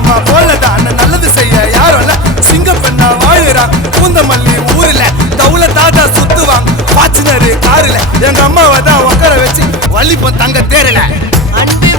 அம்மா போலதான் நல்லது செய்ய யாரும் இல்ல. சிங்க பெண்ணா வாழுறான் பூந்தமல்லி ஊர்ல. தௌலத்தாதா சுத்துவாங்க பாச்சுனரு காருல. எங்க அம்மாவை தான் உட்கார வச்சு வலிப்போம் தங்க தேரல. அன்பு